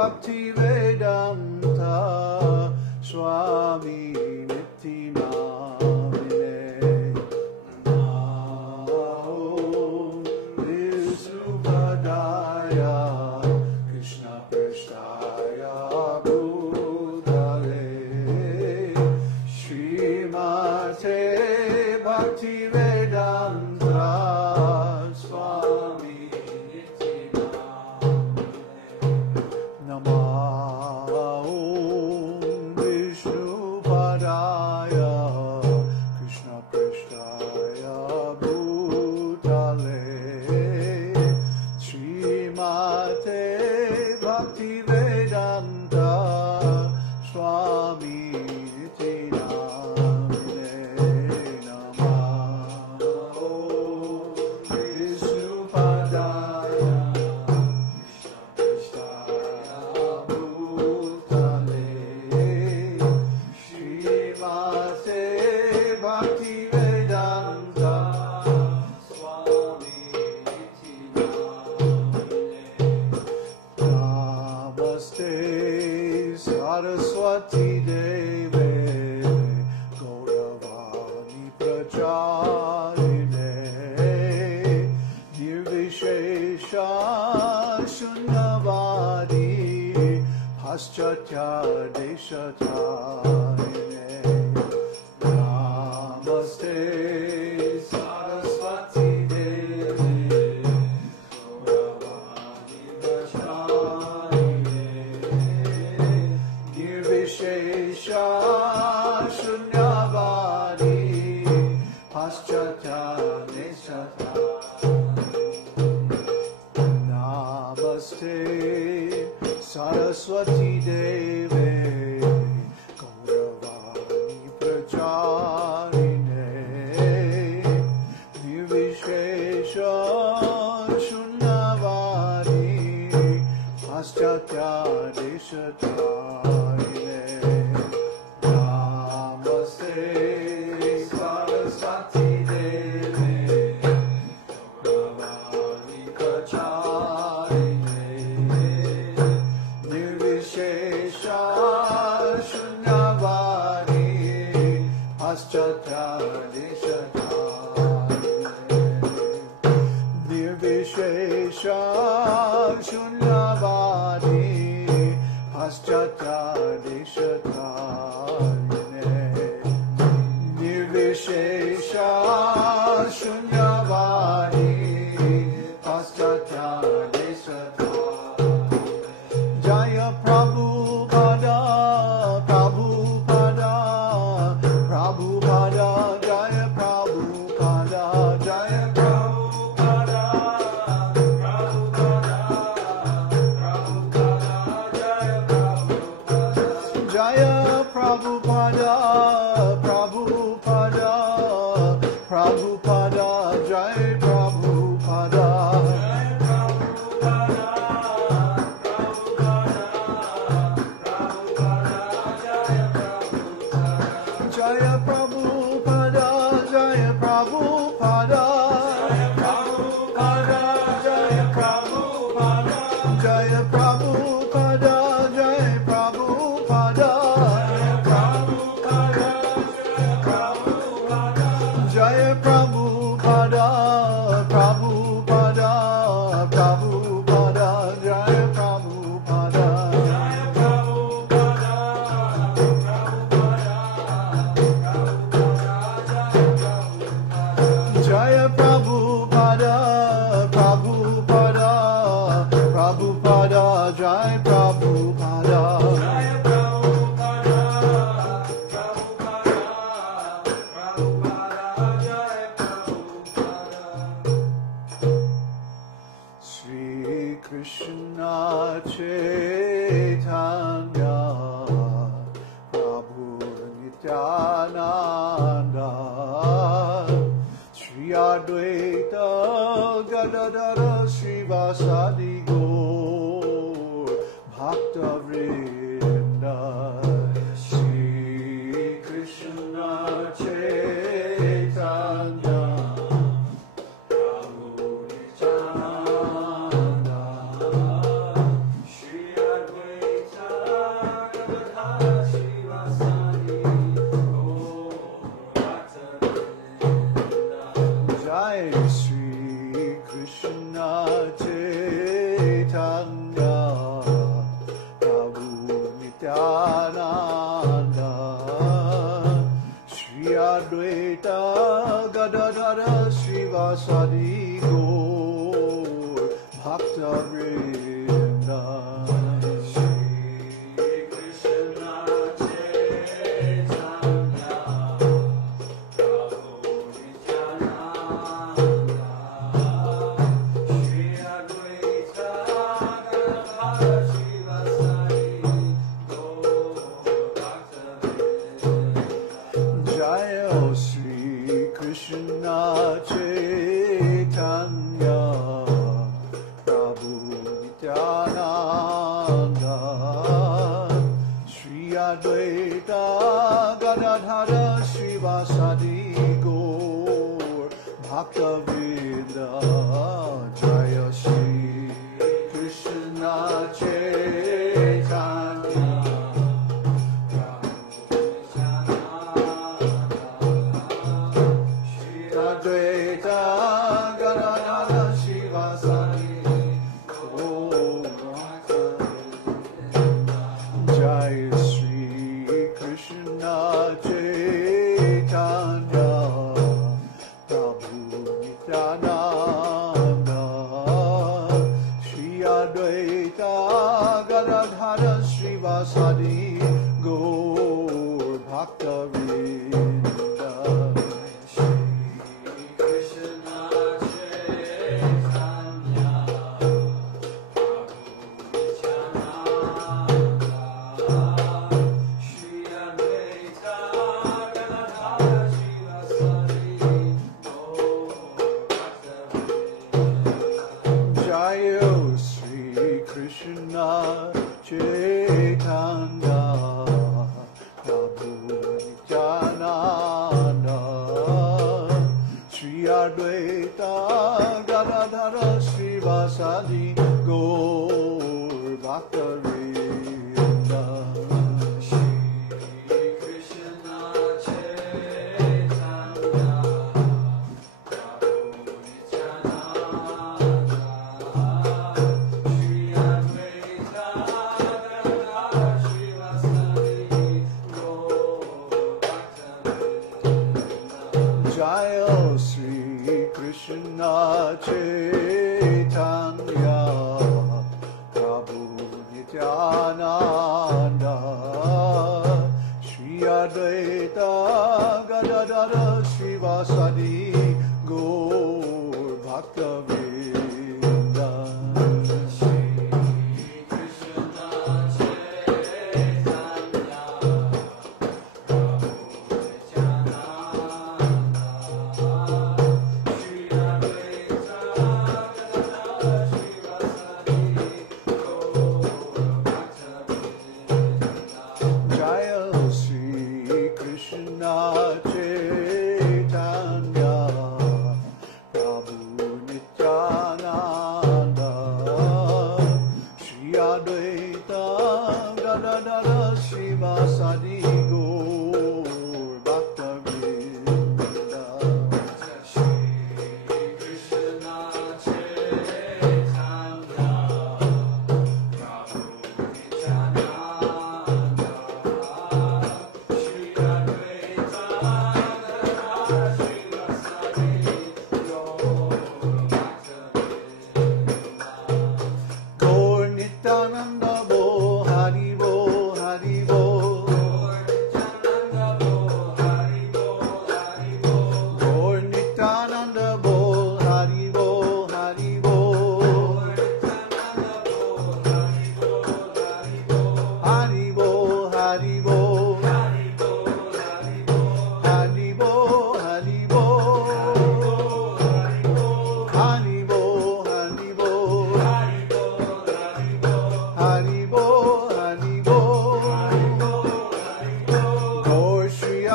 Bhaktivedanta Swami Niti Namine Om Visupadaya Krishna Prasthaya Bhutale Srimate Bhaktivedanta Swami Niti Namah Om Vishnupadaya Krishna Prasthaya Bhutale Srimate Bhaktivedanta Swami Niti Namine Namah Om Vishnupadaya Krishna Prasthaya Bhutale Srimate Bhaktivedanta Swami Niti Namaste Saraswati Deve Gauravani Pracharine Nirvishesha Shunyavadi Paschatya Deshatarine Namaste Saraswati Deve Gauravani Pracharine Nirvishesha Shunyavadi Paschatya Deshatarine Namaste Saraswati Deve Gauravani Pracharine Nirvishesha Shunyavadi Paschatya Deshatarine Namaste Saraswati Deve Gauravani Pracharine Nirvishesha Shunyavadi Paschatya Deshatarine Nirvishesha Shunyavadi Paschatya Deshatarine Nirvishesha Shunyavadi Paschatya Deshatarine Jaya Prabhupada Prabhupada Prabhupada Jaya Prabhupada Jaya Prabhupada Prabhupada Prabhupada Jaya Prabhupada Prabhupada Prabhupada Jaya Prabhupada Jaya Prabhupada Jaya Prabhupada Jaya Prabhupada Jaya Prabhupada Jaya Prabhupada Jaya Prabhupada Prabhupada Prabhupada Jaya Prabhupada Jaya Prabhupada Prabhupada Prabhupada Jaya Prabhupada Sri Krishna Chaitanya Prabhu Nityananda Sri Advaita Gadadara Srivasadi Gaur Bhakta Vrinda Sri Krishna Chaitanya Prabhu Nityananda Sri Advaita Advaita Gadadhara Srivasadi Gaur Bhakta Vrinda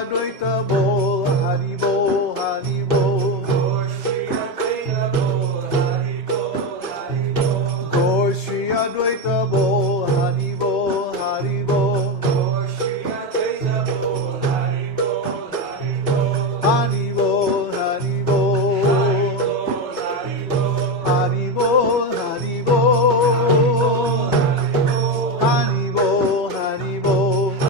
Advaita Bol Haribo